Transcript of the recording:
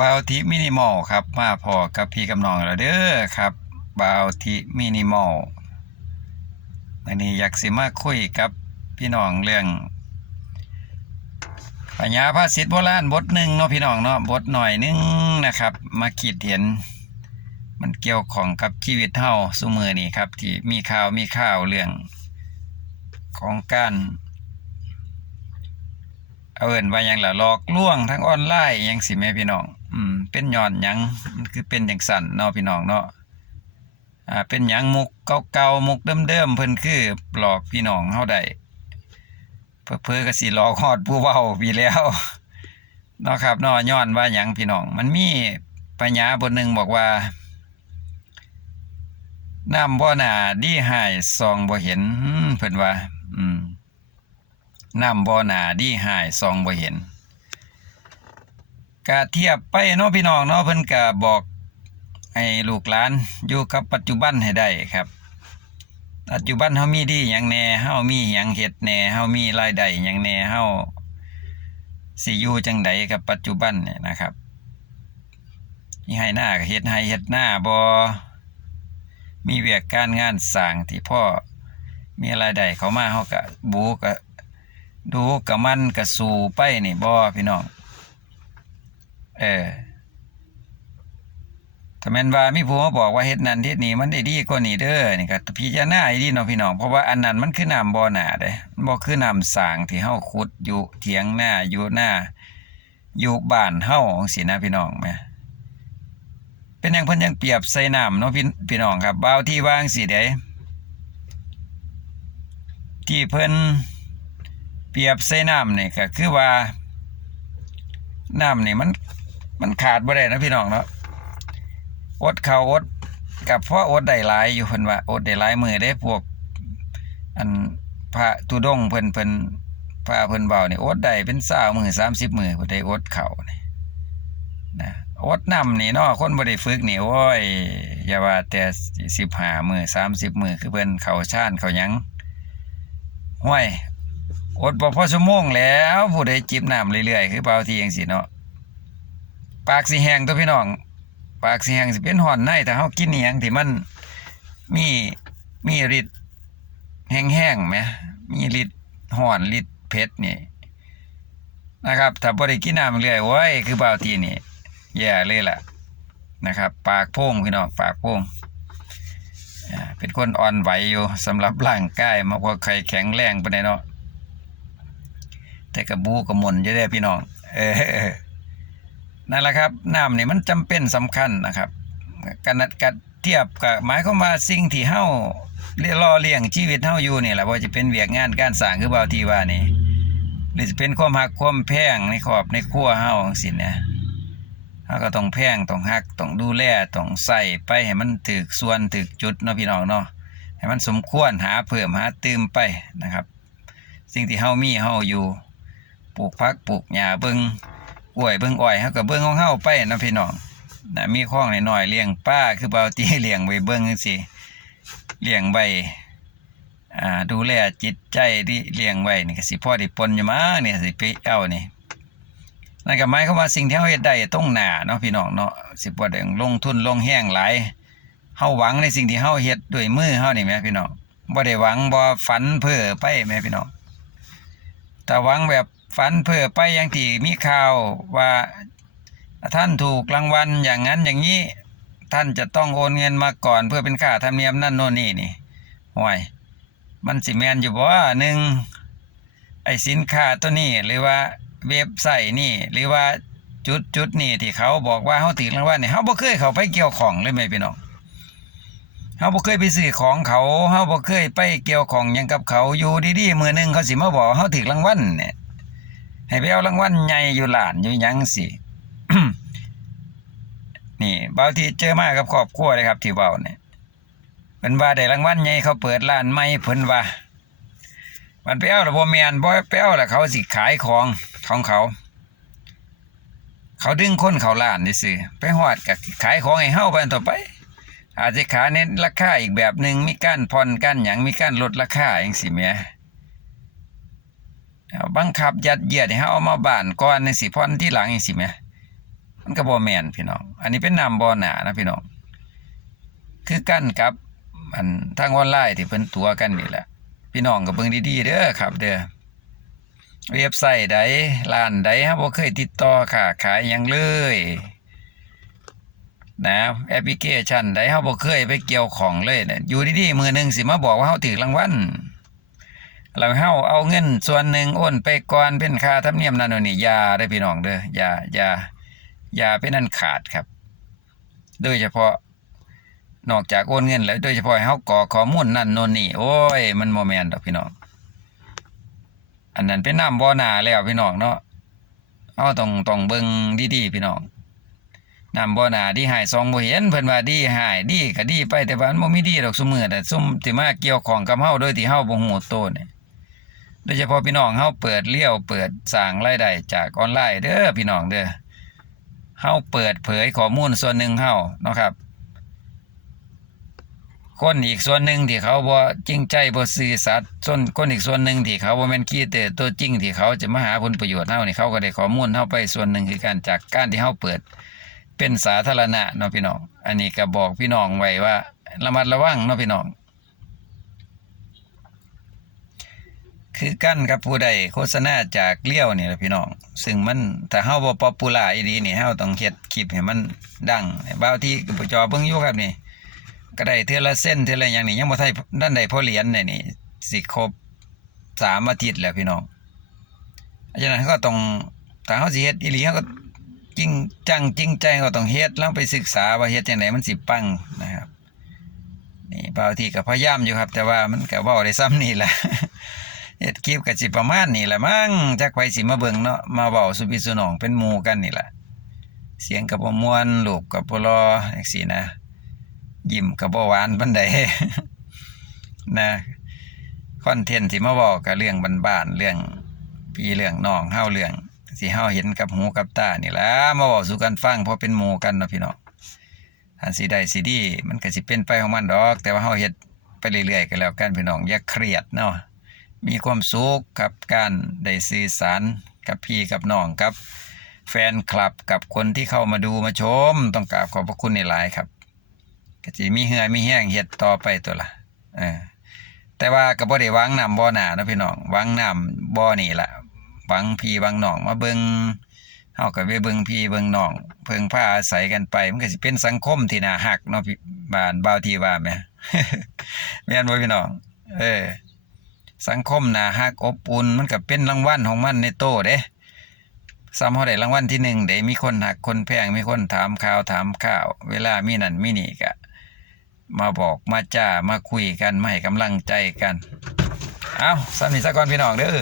บาวทิมินิมอลครับมาพอกับพี่กำนองแล้วเด้อครับบาวทิมินิมอลวันนี้อยากสิมาคุยกับพี่น้องเรื่องปัญญาภาษิตโบราณบทหนึ่งเนาะพี่น้องเนาะบทหน่อยหนึงนะครับ มาคิดเห็น มันเกี่ยวของกับชีวิตเฮาสุมือนี่ครับ ที่มีข่าวมีข่าวเรื่องของการ เอาเอินว่าหยังล่ะหลอกลวงทั้งออนไลน์หยังสิแม่พี่น้อง อืม เป็นย้อนหยังมันคือเป็นจังสั่นเนาะพี่น้องเนาะอ่าเป็นหยังมุกเก่าๆมุกเดิมๆเพิ่นคือหลอกพี่น้องเฮาได้เพิ่อๆก็สิหลอกฮอดผู้เว้าพี่แล้วเนาะครับเนาะย้อนว่าหยังพี่น้อง มันมีปัญญาบทหนึ่งบอกว่าน้ำบ่หนาดีหายซองบ่เห็นเพิ่นว่า อืม น้ำบ่หนาดีหายซองบ่เห็นกะเทียบไปเนาะพี่น้องเนาะเพิ่นก็บอกให้ลูกหลานอยู่กับปัจจุบันให้ได้ครับ ปัจจุบันเฮามีดีหยังแหน่เฮามีหยังเฮ็ดแหน่เฮามีรายได้หยังแหน่เฮาสิอยู่จังใดกับปัจจุบันเนี่ยนะครับมีให้หน้าก็เฮ็ดให้เฮ็ดหน้าบ่มีเวียกการงานสร้างที่พ่อมีรายได้เขามาเขาก็บูก็ ดูกับมันก็สู่ไปนี่บ่พี่น้อง เออถ้าแม่นว่ามีผู้มาบอกว่าเฮ็ดนั้นเฮ็ดนี้มันได้ดีกว่านี้เด้อนี่ก็พิจารณาให้ดีเนาะพี่น้องเพราะว่าอันนั้นมันคือน้ำบ่อหนาเด้บ่คือน้ำสางที่เฮาขุดอยู่เถียงหน้าอยู่หน้าอยู่บ้านเฮาจังซี่นะพี่น้องแหมเป็นอย่างเพิ่นยังเปรียบใส่น้ำเนาะพี่พี่น้องครับบ่าวที่วางสิเด้ที่เพิ่น เปรียบใส่น้ำนี่ก็คือว่า น้ำนี่มันมันขาดบ่ได้นะพี่น้องเนาะอดเขาอดกับพ่ออดได้หลายอยู่เพิ่นว่าอดได้หลายมือเด้พวก อันพระตุดงเพิ่นเพิ่นพระเพิ่นเว้านี่อดได้เป็น20มื้อ30มื้อบ่ได้อดเขานี่นะอดน้ำนี่เนาะคนบ่ได้ฝึกนี่โอ้ยอย่าว่าแต่สิบห้ามือสามสิบมือคือเพิ่นเขาชานเขายังห้วย อดบ่พอชั่วโมงแล้ว ผู้ใดจิบน้ำเรื่อยๆคือเปล่าที่จังซี่เนาะปากสิแห้งตัวพี่น้อง ปากสิแห้งสิเป็นห่อนในถ้าเฮากินอียงที่มันมีมีฤทธิ์แห้งๆแหมมีฤทธิ์ห่อนฤทธิ์เผ็ดนี่นะครับถ้าบ่ได้กินน้ำเรื่อยโอ้คือเบาทีนี่แย่เลยล่ะนะครับ ปากโพ่งพี่น้องปากโพ่งเป็นคนอ่อนไหวอยู่สำหรับร่างกายมากกว่าใครแข็งแรงไปานเนาะ แต่กระบูกระมนอยู่ได้พี่น้อง เออนั่นแหละครับน้ำนี่มันจำเป็นสำคัญนะครับการนัดกัดเทียบกับหมายความว่าสิ่งที่เฮาเรียรอเลี้ยงชีวิตเฮาอยู่นี่แหละว่าจะเป็นเวียกงานการสร้างคือเบาทีว่านี่หรือจะเป็นความหักความแพงในครอบในครัวเฮาจังซี่นะเฮาก็ต้องแพงต้องหักต้องดูแลต้องใส่ไปให้มันถึกส่วนถึกจุดเนาะพี่น้องเนาะให้มันสมควรหาเพิ่มหาเติมไปนะครับ สิ่งที่เฮามีเฮาอยู่ ปลูกผักปลูกหญ้าเบิ่งกล้วยเบิ่งอ้อยเฮาก็เบิ่งของเฮาไปนะพี่น้องนะมีของน้อยๆเลี้ยงปลาคือเบาตีเลี้ยงไว้เบิ่งจังซี่เลี้ยงไว้อ่าดูแลจิตใจที่เลี้ยงไว้นี่ก็สิพอได้ปนอยู่มาเนี่ยสิไปเอานี่นั่นก็หมายความว่าสิ่งที่เฮาเฮ็ดได้ต้องหน้าเนาะพี่น้องเนาะสิบ่ได้ลงทุนลงแห้งหลายเฮาหวังในสิ่งที่เฮาเฮ็ดด้วยมือเฮานี่แหม่พี่น้องบ่ได้หวังบ่ฝันเพ้อไปแหม่พี่น้องแต่หวังแบบ ฝันเพ้อไปอย่างที่มีข่าวว่าท่านถูกรางวัลอย่างนั้นอย่างนี้ ท่านจะต้องโอนเงินมาก่อนเพื่อเป็นค่าธรรมเนียมนั่นโน่นนี่นี่ห่วยมันสิแมนอยู่บ่ว่าหนึ่งไอ้สินค้าตัวนี้หรือว่าเว็บไซต์นี่ หรือว่าจุดจุดนี่ที่เขาบอกว่าเฮาถึงรางวัลเนี่ยเฮาบ่เคยเข้าไปเกี่ยวของเลยแม่พี่น้องเฮาบ่เคยไปซื้อของเขาเฮาบ่เคยไปเกี่ยวของยังกับเขาอยู่ดีๆมือหนึงเขาสิมาบอกเฮาถึงรางวัลเนี่ย ให้ไปเอารางวัลใหญ่อยู่หลานอยู่ยังสินี่บางทีเจอมากับครอบครัวเลยครับ ที่เว้าเนี่ยเพิ่นว่าได้รางวัลใหญ่เขาเปิดร้านใหม่เพิ่นว่ามันไปเอาล้วบ่แมนบ่ไปเอาล้วเขาสิขายของของเขา เขาดึงคนเขาร้านนี่ซื่อไปฮอดก็ขายของให้เฮาไปต่อไป อาจจะขายในราคาอีกแบบหนึ่งมีการผ่อนกันหยังมีการลดราคาจังซี่แหมเอา บังคับยัดเยียดให้เฮาเอามาบ้านก่อนจังซี่อนที่หลังจังซี่แหมมันมันก็บ่แม่นพี่น้อง อันนี้เป็นน้ำบ่อหนานะพี่น้อง คือกันกับอันทางออนไลน์ที่เพิ่นตัวกันนี่แหละ พี่น้องก็เบิ่งดีๆเด้อครับ เด้อเว็บไซต์ใดร้านใดฮาบ่เคยติดต่อค้าขายยังเลยนะแอปพลิเคชันใดเฮาบ่เคยไปเกี่ยวของเลยเนี่ยอยู่ดีๆมือหนึงสิมาบอกว่าเฮาถูกรางวัล แล้วเฮาเอาเงินส่วนหนึ่งโอนไปก่อนเป็นค่าธรรมเนียมนั่นนนี่ยาเด้พี่น้องเด้อยายายาเป็นอันขาดครับ โดยเฉพาะนอกจากโอนเงินแล้วโดยเฉพาะเฮากรอข้อมูลนั่นโน่นนี่โอ้ย มันบ่แม่นดอกพี่น้อง อันนั้นเป็นน้ำบ่อนาแล้วพี่น้องเนาะเฮาต้องต้องเบิ่งดีๆพี่น้องน้ำบ่อนาดีหายซองบ่เห็นเพิ่นว่าดีหายดีก็ดีไปแต่ว่ามันบ่มีดีดอกซุมื้อน่ซุมที่มาเกี่ยวของกับเฮาโดยที่เฮาบ่ฮู้โตเนี่ย โดยเฉพาะพี่น้องเฮาเปิดเลี้ยวเปิดสร้างรายได้จากออนไลน์เด้อพี่น้องเด้อเฮาเปิดเผยข้อมูลส่วนหนึ่งเฮาเนาะครับ คนอีกส่วนหนึ่งที่เขาบ่จริงใจบ่ซื่อสัตย์ส่วนคนอีกส่วนหนึ่งที่เขาบ่แม่นคีเตอร์ตัวจริงที่เขาจะมาหาผลประโยชน์เฮานี่เขาก็ได้ข้อมูลเฮาไปส่วนหนึ่งคือการจากการที่เฮาเปิดเป็นสาธารณะเนาะพี่น้อง อันนี้ก็บอกพี่น้องไว้ว่าระมัดระวังเนาะพี่น้อง คือกันกับผู้ใดโฆษณาจากเลี้ยวนี่แหละพี่น้อง ซึ่งมันถ้าเฮาบ่ป๊อปปูล่าอีหลีนี่เฮาต้องเฮ็ดคลิปให้มันดังบางทีก็บ่จอเบิ่งอยู่ครับนี่ ก็ได้เทื่อละเส้นเทื่อละอย่างนี่ยังบ่ทันด้านใดพอเหรียญนี่นี่สิครบสามอาทิตย์แล้วพี่น้องเพราะฉะนั้นก็ต้องถ้าเฮาสิเฮ็ดอีหลีเฮาก็จริงจังจริงใจก็ต้องเฮ็ดแล้วไปศึกษาว่าเฮ็ดจังไดมันสิปังนะครับนี่บางทีก็พยายามอยู่ครับ แต่ว่ามันก็เว้าได้ซ้ำนี่แหละ เฮ็ดคลิปก็สิประมาณนี้แหละมั้งจักไปสิมาเบิ่งเนาะมาเว้าสุพี่สุนองเป็นหมู่กันนี่แหละเสียงก็บ่ม่วนรูปก็บ่รอจังซี่นะ ยิ้มก็บ่หวานปานใดนะคอนเทนต์ที่มาเว้าก็เรื่องบ้านๆเรื่องพี่เรื่องน้องเฮาเรื่องที่เฮาเห็นกับหูกับตานี่ล่ะมาเว้าสู่กันฟังเพราะเป็นหมู่กันเนาะพี่น้องอันสิได้สิดี มันก็สิเป็นไปของมันดอก แต่ว่าเฮาเฮ็ดไปเรื่อยๆก็แล้วกันพี่น้องอย่าเครียดเนาะ มีความสุขกับการได้สื่อสารกับพี่กับน้องกับ แฟนคลับกับคนที่เข้ามาดูมาชม ต้องกราบขอบพระคุณในหลายครับก็สิมีเหือมีแห้งเฮ็ดต่อไปตัวละเออแต่ว่าก็บ่ได้วางน้ำบ่อหนาเนาะพี่น้องวางน้ำบ่อนี่ละวังพี่วังน้องมาเบิงเฮาก็ไปเบิงพี่เบิงน้อง เพิ่งพาอาศัยกันไป มันก็สิเป็นสังคมที่น่าฮักเนาะพี่บ้านบ่าวที่ว่าแหมแม่นบ่พี่น้อง เออ สังคมนาฮักอบอุ่นมันก็เป็นรางวัลของมันในโต้เด้ซ้ำเขาได้รางวัลที่หนึ่งเดี๋ยวมีคนหักคนแพงมีคนถามข่าวถามข่าว เวลามีนั่นมีนี่กะ มาบอกมาจ้ามาคุยกันมาให้กำลังใจกัน เอาสำนีสักก่อนพี่น้องเด้อ